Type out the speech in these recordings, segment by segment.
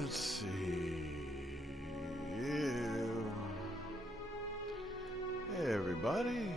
Let's see. Hey, everybody.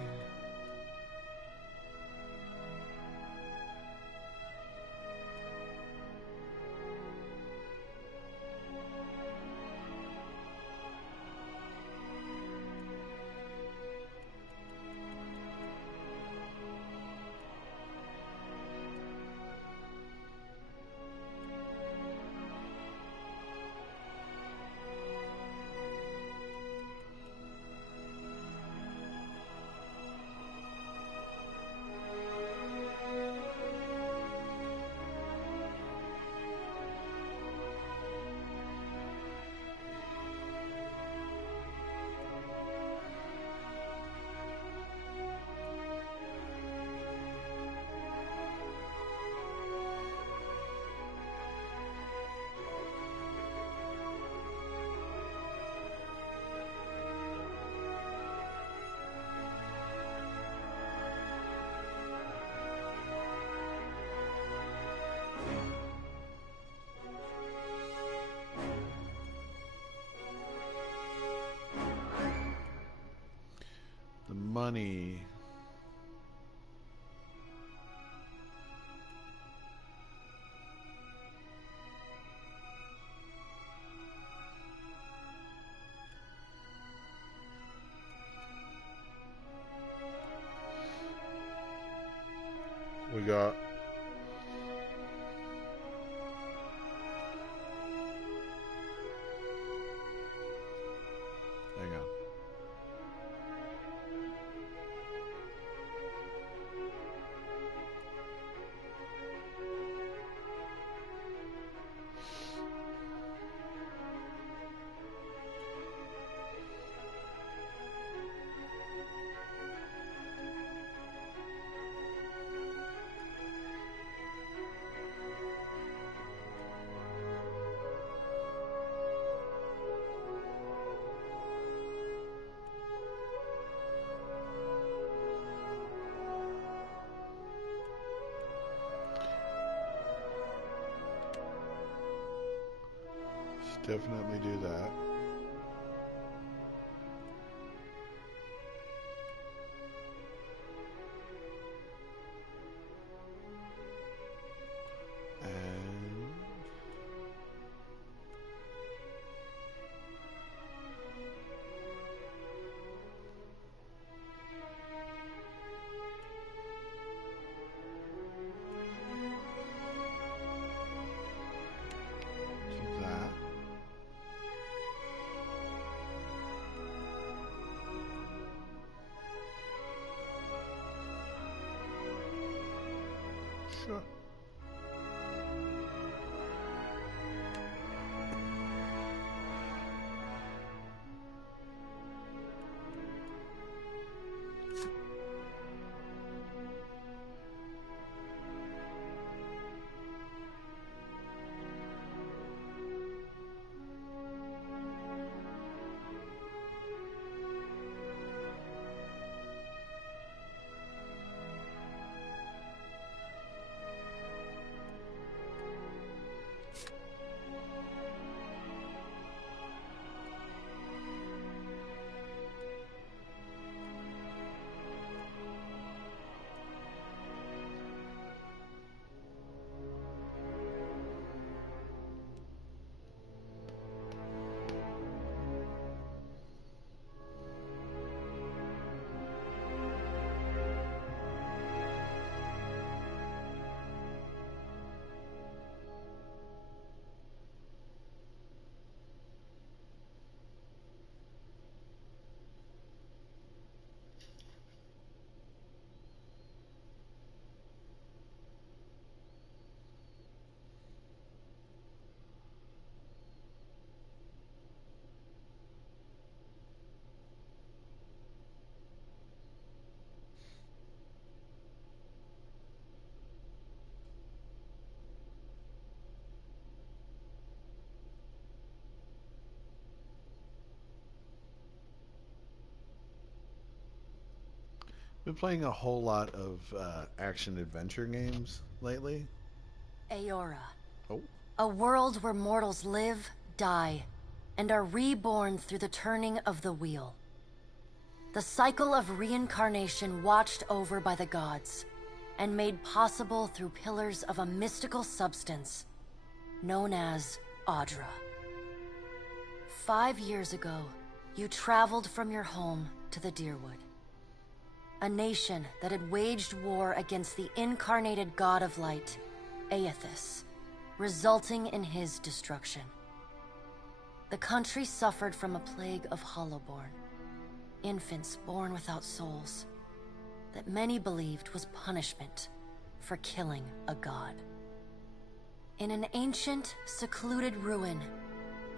The money. We got hang on. Definitely do that. And do that. Sure. Been playing a whole lot of action adventure games lately. Aora. Oh. A world where mortals live, die, and are reborn through the turning of the wheel. The cycle of reincarnation watched over by the gods, and made possible through pillars of a mystical substance known as Audra. 5 years ago, you traveled from your home to the Deerwood. A nation that had waged war against the incarnated god of light, Aethys, resulting in his destruction. The country suffered from a plague of Hollowborn, infants born without souls, that many believed was punishment for killing a god. In an ancient, secluded ruin,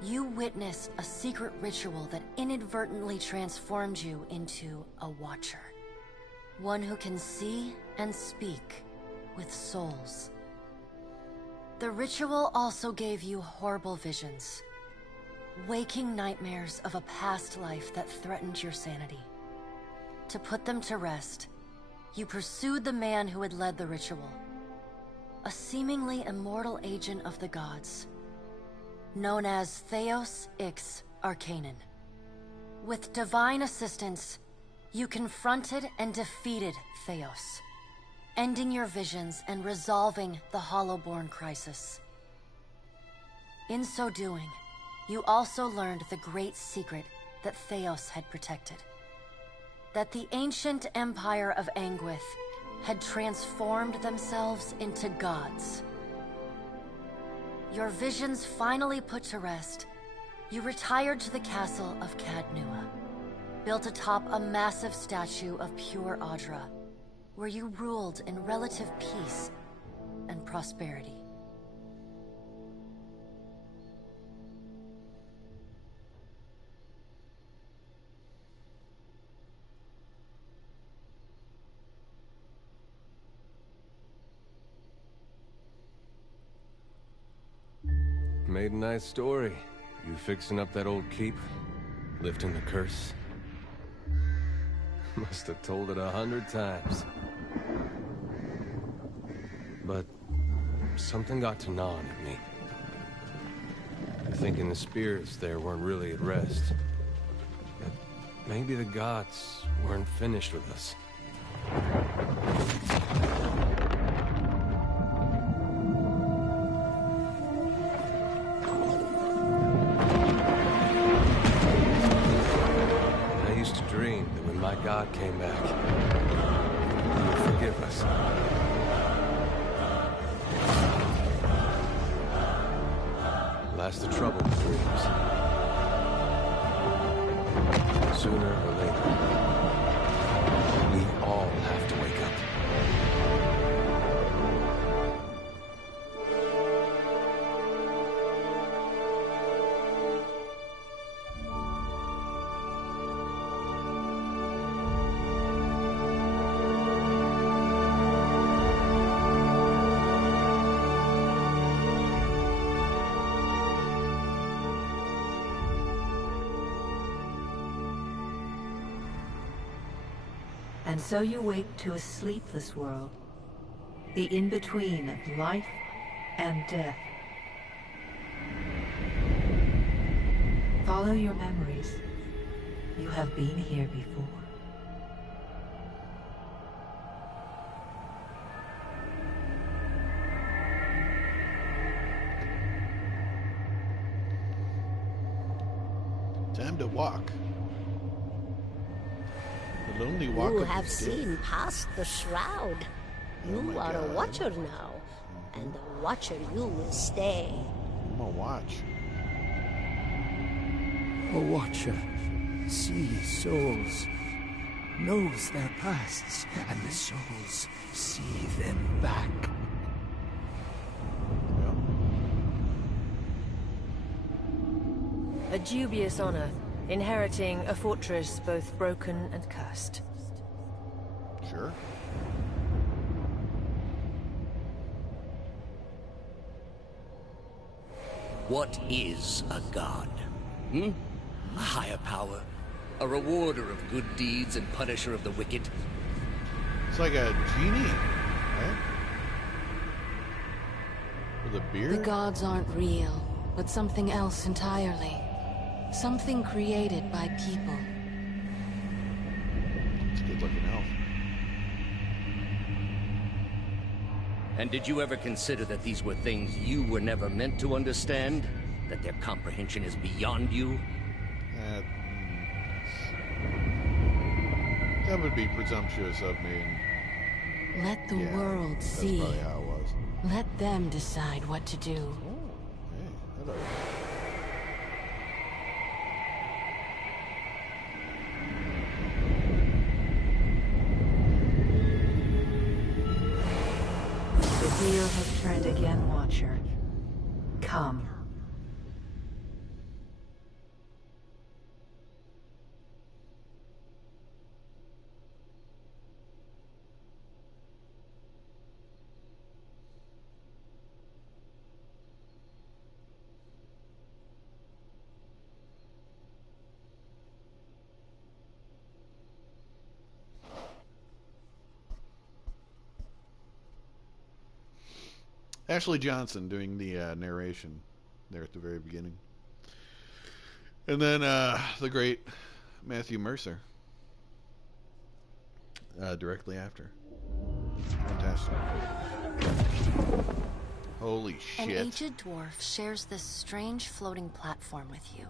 you witnessed a secret ritual that inadvertently transformed you into a Watcher. One who can see and speak with souls. The ritual also gave you horrible visions, waking nightmares of a past life that threatened your sanity. To put them to rest, you pursued the man who had led the ritual, a seemingly immortal agent of the gods, known as Theos Ix Arcanon. With divine assistance, you confronted and defeated Theos, ending your visions and resolving the Hollowborn crisis. In so doing, you also learned the great secret that Theos had protected. That the ancient empire of Anguith had transformed themselves into gods. Your visions finally put to rest, you retired to the castle of Cadnua, built atop a massive statue of pure Audra, where you ruled in relative peace and prosperity. Made a nice story. You fixing up that old keep? Lifting the curse? Must have told it 100 times. But something got to gnawing at me. Thinking the spirits there weren't really at rest. That maybe the gods weren't finished with us. My God came back. He would forgive us. Last the trouble with dreams. Sooner or later, we all have to wake up. And so you wake to a sleepless world, the in-between of life and death. Follow your memories. You have been here before. Time to walk. The lonely walk You of have the seen dead. past the shroud. Oh You my are a God. watcher now, and a watcher you will stay. I'm gonna watch. A watcher sees souls, knows their pasts, and the souls see them back. Yeah. A dubious honor, inheriting a fortress both broken and cursed. Sure. What is a god? A higher power? A rewarder of good deeds and punisher of the wicked? It's like a genie, right? With a beard? The gods aren't real, but something else entirely. Something created by people. It's a good-looking elf. And did you ever consider that these were things you were never meant to understand? That their comprehension is beyond you? That would be presumptuous of me. And Let the yeah, world that's see. probably how it was. Let them decide what to do. Oh, hey, hello. The wheel has turned again, Watcher. Come. Ashley Johnson doing the narration there at the very beginning. And then the great Matthew Mercer directly after. Fantastic. Holy An shit. aged dwarf shares this strange floating platform with you.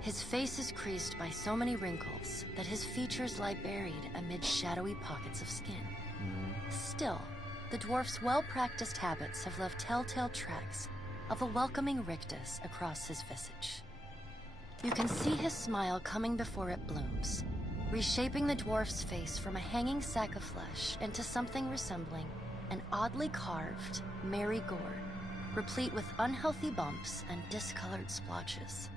His face is creased by so many wrinkles that his features lie buried amid shadowy pockets of skin. Still, the dwarf's well-practiced habits have left telltale tracks of a welcoming rictus across his visage. You can see his smile coming before it blooms, reshaping the dwarf's face from a hanging sack of flesh into something resembling an oddly carved, merry gourd, replete with unhealthy bumps and discolored splotches.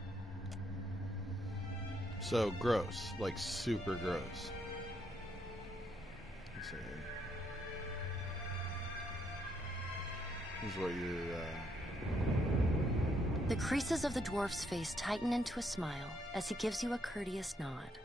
So gross, like super gross. Let's see. This is what you're. The creases of the dwarf's face tighten into a smile as he gives you a courteous nod.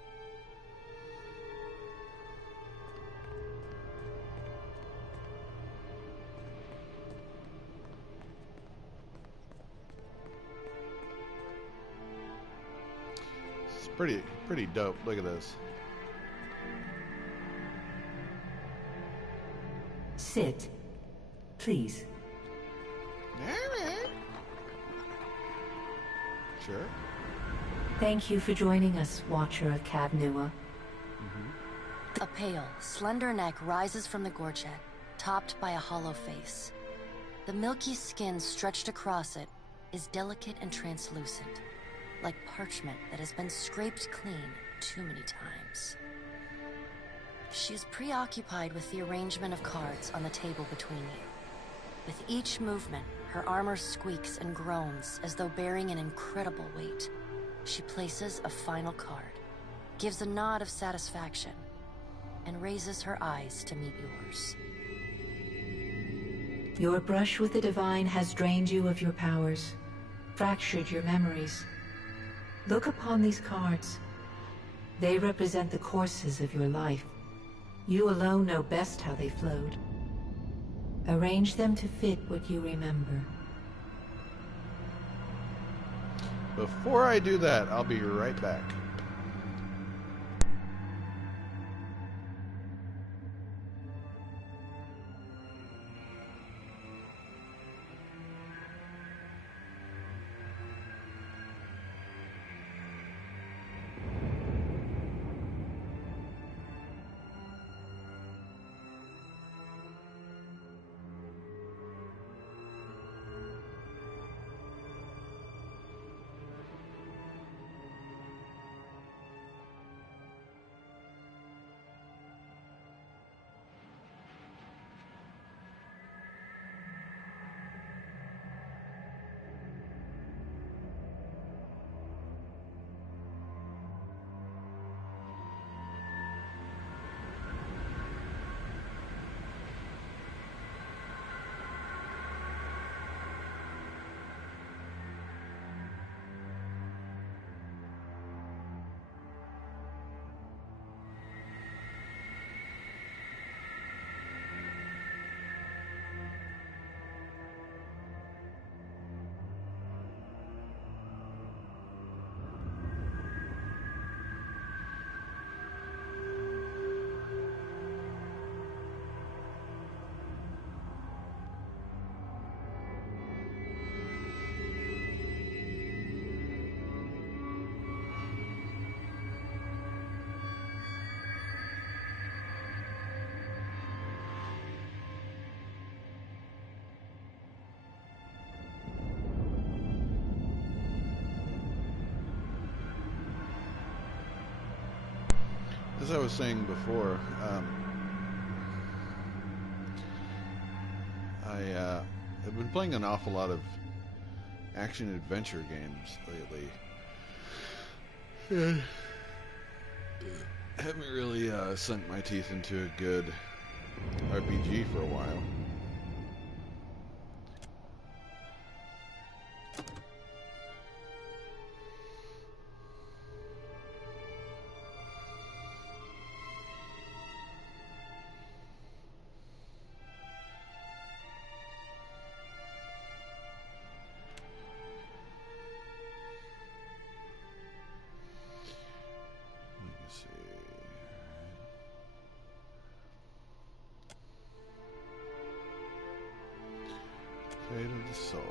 It's pretty dope. Look at this. Sit. Please. Alright. Sure. Thank you for joining us, Watcher of Cavnua. A pale, slender neck rises from the gorget, topped by a hollow face. The milky skin stretched across it is delicate and translucent, like parchment that has been scraped clean too many times. She is preoccupied with the arrangement of cards on the table between you. With each movement, her armor squeaks and groans as though bearing an incredible weight. She places a final card, gives a nod of satisfaction, and raises her eyes to meet yours. Your brush with the divine has drained you of your powers, fractured your memories. Look upon these cards. They represent the courses of your life. You alone know best how they flowed. Arrange them to fit what you remember. Before I do that, I'll be right back. as I was saying before, I've been playing an awful lot of action adventure games lately. And haven't really sunk my teeth into a good RPG for a while. Fate of the Souls.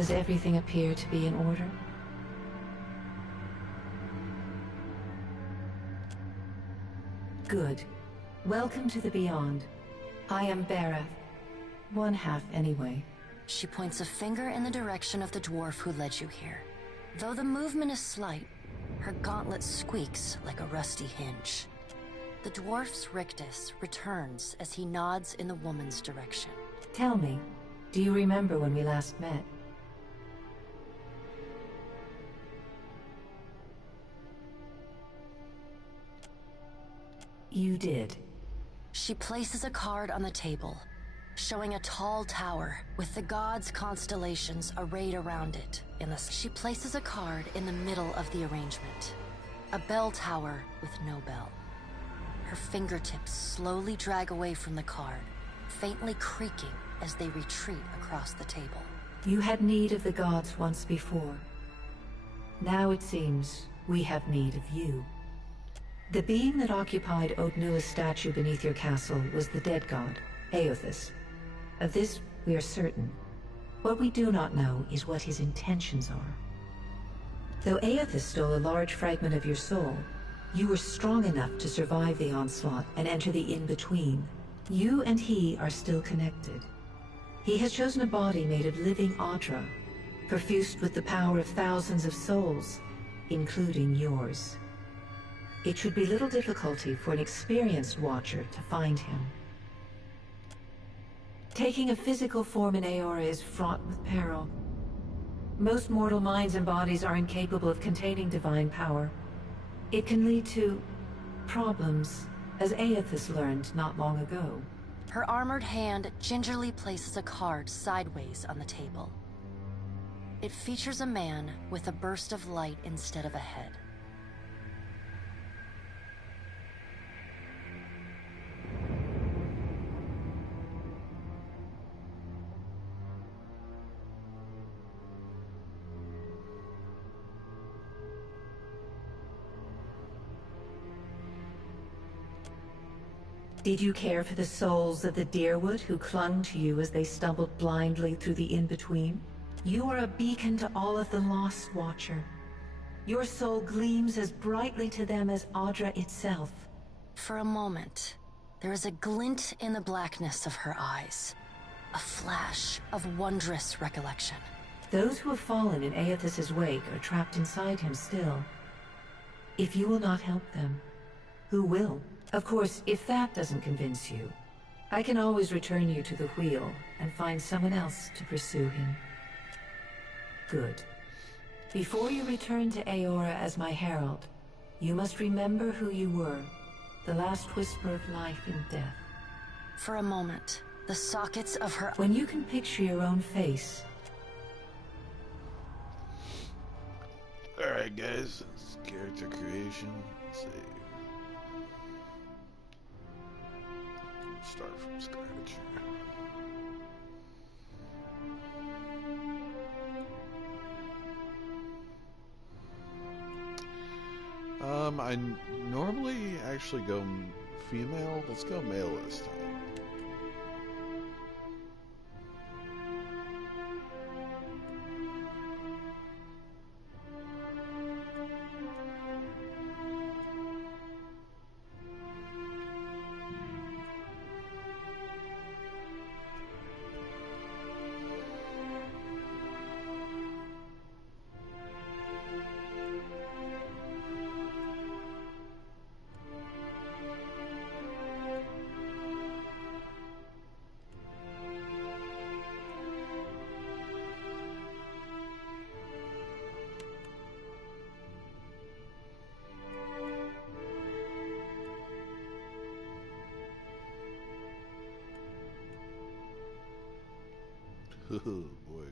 Does everything appear to be in order? Good. Welcome to the Beyond. I am Berath. One half, anyway. She points a finger in the direction of the dwarf who led you here. Though the movement is slight, her gauntlet squeaks like a rusty hinge. The dwarf's rictus returns as he nods in the woman's direction. Tell me, do you remember when we last met? You did. She places a card on the table, showing a tall tower with the gods' constellations arrayed around it. She places a card in the middle of the arrangement. A bell tower with no bell. Her fingertips slowly drag away from the card, faintly creaking as they retreat across the table. You had need of the gods once before. Now it seems we have need of you. The being that occupied Odnua's statue beneath your castle was the dead god, Aothis. Of this, we are certain. What we do not know is what his intentions are. Though Aothis stole a large fragment of your soul, you were strong enough to survive the onslaught and enter the in-between. You and he are still connected. He has chosen a body made of living Audra, perfused with the power of thousands of souls, including yours. It should be little difficulty for an experienced watcher to find him. Taking a physical form in Aora is fraught with peril. Most mortal minds and bodies are incapable of containing divine power. It can lead to problems, as Aothis learned not long ago. Her armored hand gingerly places a card sideways on the table. It features a man with a burst of light instead of a head. Did you care for the souls of the Deerwood who clung to you as they stumbled blindly through the in-between? You are a beacon to all of the lost, Watcher. Your soul gleams as brightly to them as Audra itself. For a moment, there is a glint in the blackness of her eyes. A flash of wondrous recollection. Those who have fallen in Aothis' wake are trapped inside him still. If you will not help them, who will? Of course, if that doesn't convince you, I can always return you to the wheel and find someone else to pursue him. Good. Before you return to Aora as my herald, you must remember who you were, the last whisper of life and death. For a moment, the sockets of her... When you can picture your own face... Alright guys, it's character creation. Let's see. Start from scratch. I normally actually go female. Let's go male this time. Oh boy.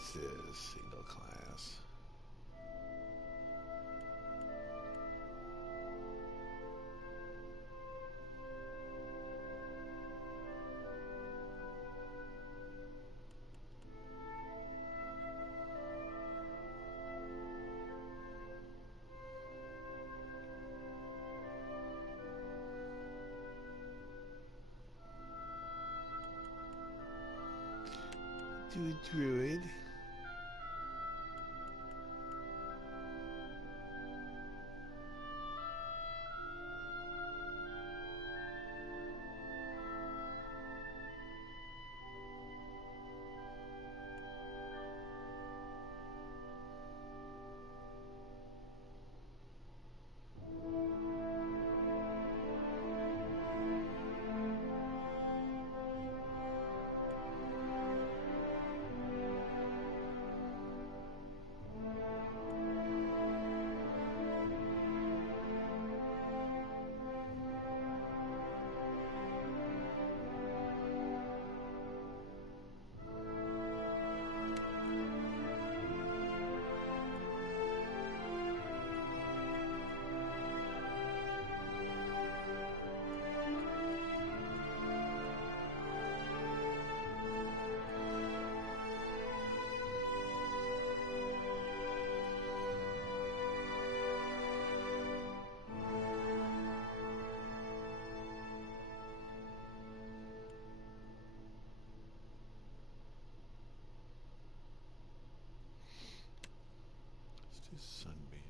This is single class. To a druid. Let's do Sunbeam.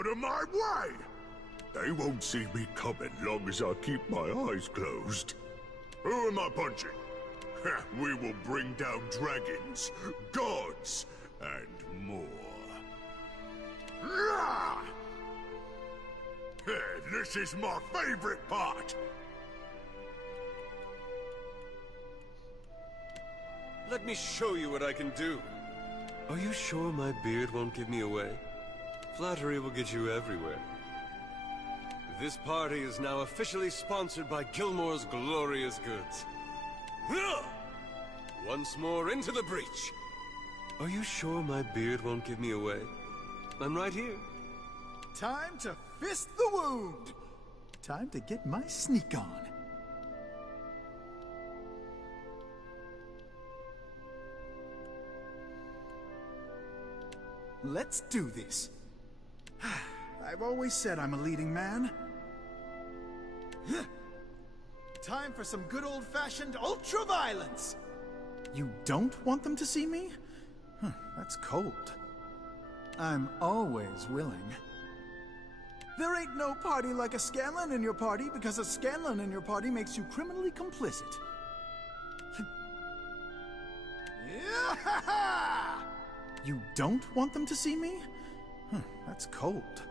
out of my way! They won't see me coming long as I keep my eyes closed. Who am I punching? We will bring down dragons, gods, and more. Rah! This is my favorite part! Let me show you what I can do. Are you sure my beard won't give me away? Flattery will get you everywhere. This party is now officially sponsored by Gilmore's Glorious Goods. Once more into the breach. Are you sure my beard won't give me away? I'm right here. Time to fist the wound! Time to get my sneak on. Let's do this. I've always said I'm a leading man. Time for some good old-fashioned ultra-violence! You don't want them to see me? That's cold. I'm always willing. There ain't no party like a Scanlan in your party, because a Scanlan in your party makes you criminally complicit. You don't want them to see me? That's cold.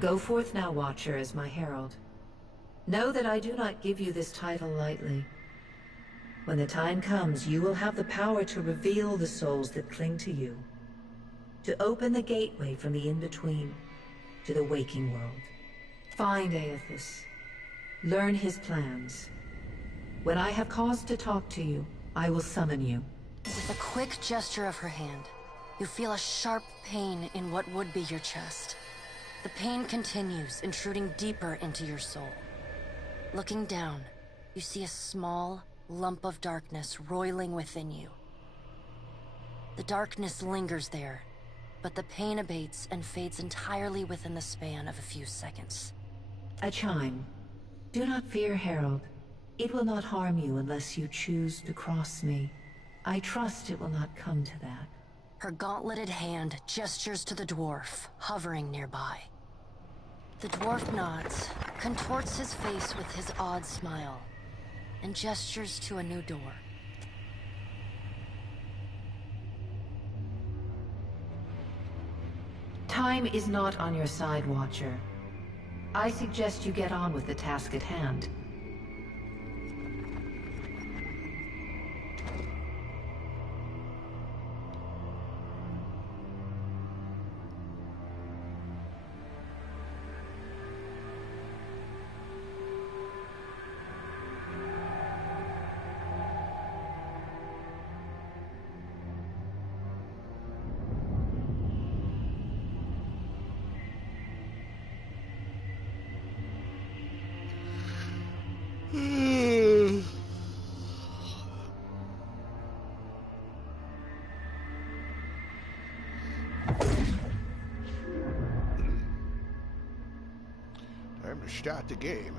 Go forth now, Watcher, as my herald. Know that I do not give you this title lightly. When the time comes, you will have the power to reveal the souls that cling to you, to open the gateway from the in-between to the waking world. Find Aethys. Learn his plans. When I have cause to talk to you, I will summon you. With a quick gesture of her hand, you feel a sharp pain in what would be your chest. The pain continues, intruding deeper into your soul. Looking down, you see a small lump of darkness roiling within you. The darkness lingers there, but the pain abates and fades entirely within the span of a few seconds. A chime. Do not fear, Herald. It will not harm you unless you choose to cross me. I trust it will not come to that. Her gauntleted hand gestures to the dwarf, hovering nearby. The dwarf nods, contorts his face with his odd smile, and gestures to a new door. Time is not on your side, Watcher. I suggest you get on with the task at hand. start the game.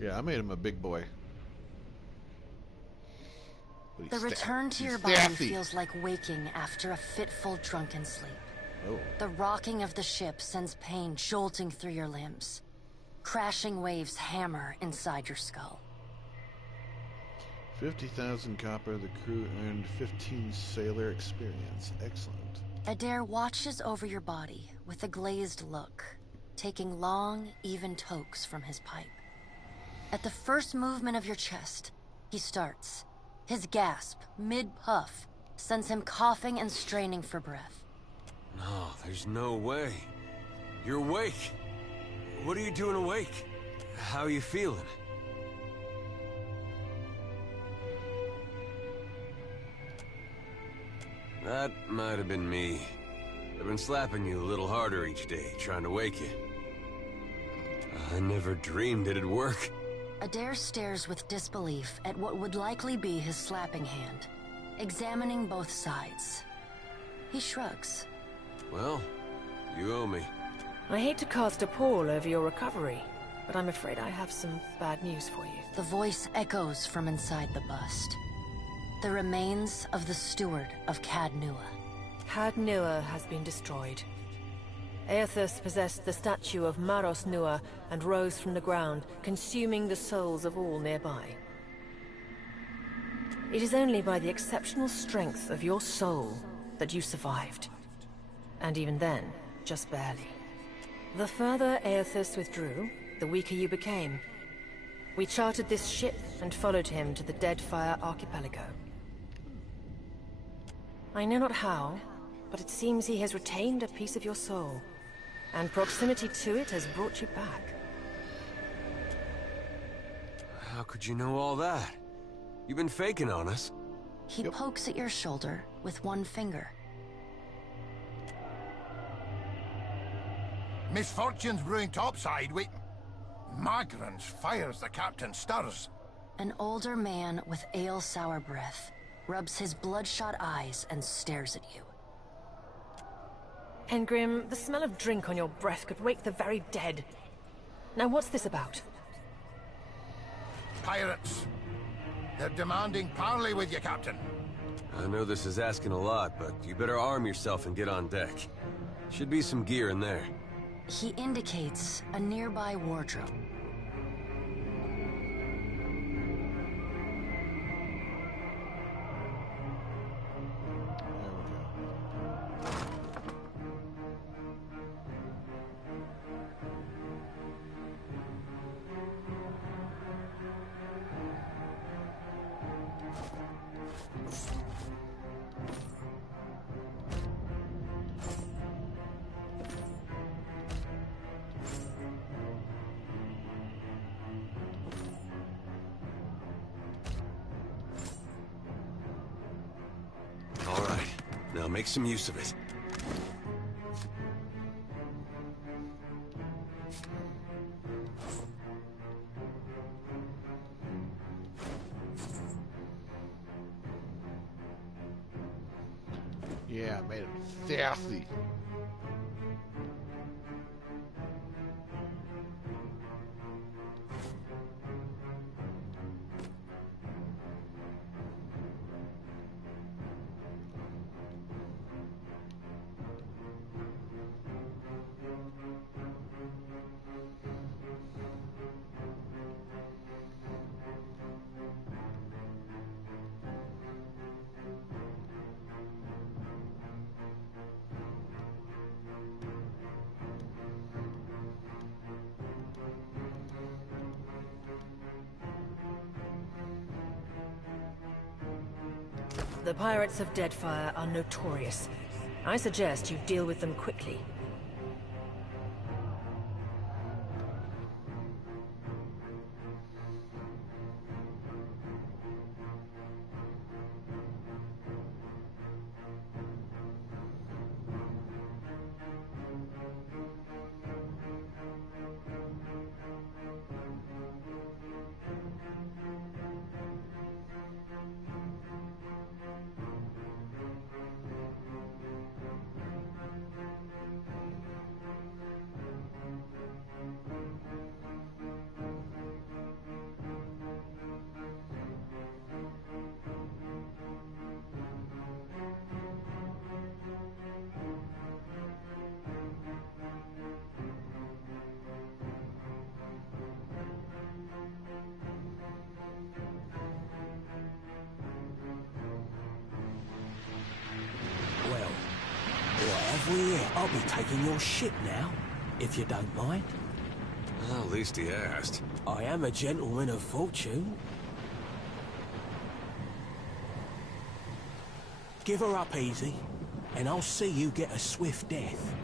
Yeah, I made him a big boy. The return to your body feels like waking after a fitful drunken sleep. Oh. The rocking of the ship sends pain jolting through your limbs. Crashing waves hammer inside your skull. 50,000 copper, the crew earned 15 sailor experience. Excellent. Adair watches over your body with a glazed look, taking long, even tokes from his pipe. At the first movement of your chest, he starts. His gasp, mid-puff, sends him coughing and straining for breath. No, there's no way. You're awake. What are you doing awake? How are you feeling? That might have been me. I've been slapping you a little harder each day, trying to wake you. I never dreamed it'd work. Adair stares with disbelief at what would likely be his slapping hand, examining both sides. He shrugs. Well, you owe me. I hate to cast a pall over your recovery, but I'm afraid I have some bad news for you. The voice echoes from inside the bust. The remains of the steward of Cad Nua. Cad Nua has been destroyed. Aethys possessed the statue of Maros Nua and rose from the ground, consuming the souls of all nearby. It is only by the exceptional strength of your soul that you survived. And even then, just barely. The further Aethys withdrew, the weaker you became. We chartered this ship and followed him to the Deadfire archipelago. I know not how, but it seems he has retained a piece of your soul, and proximity to it has brought you back. How could you know all that? You've been faking on us. He pokes at your shoulder with one finger. Misfortune's brewing topside, wait. Magrans fires the captain stirs. An older man with ale-sour breath rubs his bloodshot eyes and stares at you. Engrim, the smell of drink on your breath could wake the very dead. Now what's this about? Pirates. They're demanding parley with you, Captain. I know this is asking a lot, but you better arm yourself and get on deck. Should be some gear in there. He indicates a nearby wardrobe. All right, now make some use of it. Yeah, I made him sassy. The pirates of Deadfire are notorious. I suggest you deal with them quickly. I'll be taking your ship now, if you don't mind. Well, at least he asked. I am a gentleman of fortune. Give her up easy, and I'll see you get a swift death.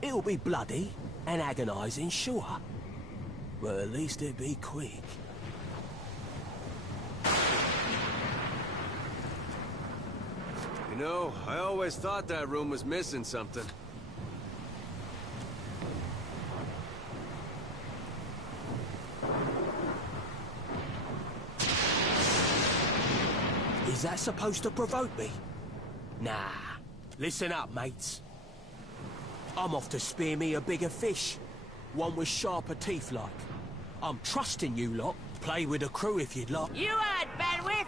It'll be bloody and agonizing, sure, but at least it'll be quick. You know, I always thought that room was missing something. Is that supposed to provoke me? Nah. Listen up, mates. I'm off to spear me a bigger fish. One with sharper teeth like. I'm trusting you lot. Play with the crew if you'd like. You heard, bandwidth!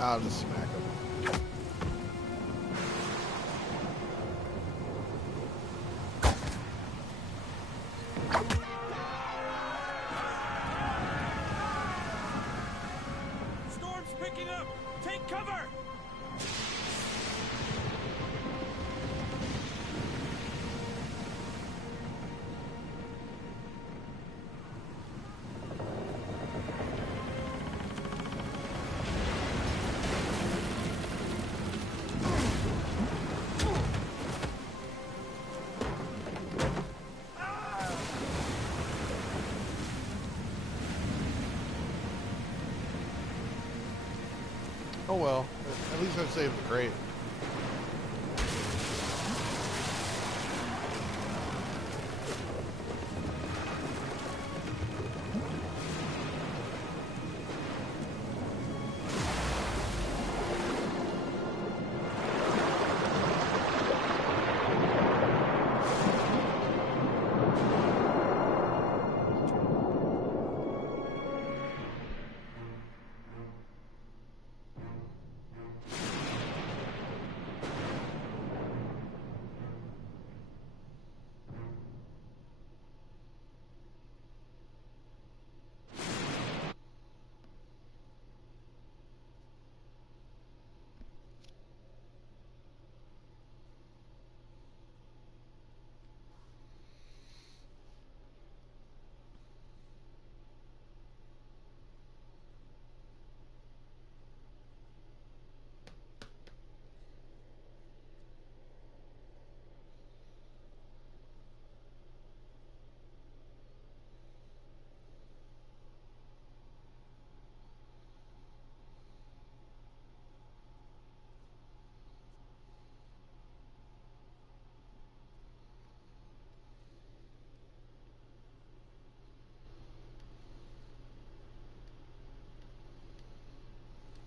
I'll just smack him. Storm's picking up! Take cover! Oh well, at least I've saved the crate.